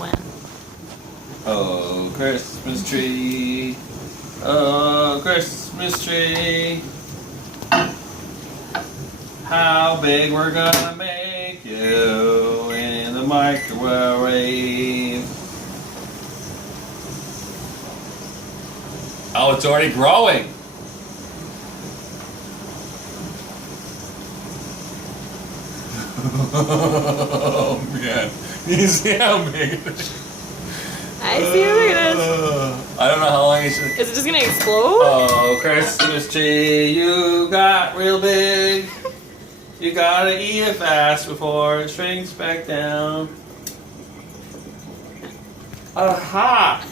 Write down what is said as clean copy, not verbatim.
when. Oh, Christmas tree. Oh, Christmas tree. How big we're gonna make you in the microwave. Oh, it's already growing. Oh man, you see how big it is? I see how big it is. I don't know how long it should. Is it just gonna explode? Oh, Christmas tree, you got real big. You gotta eat it fast before it shrinks back down. Aha!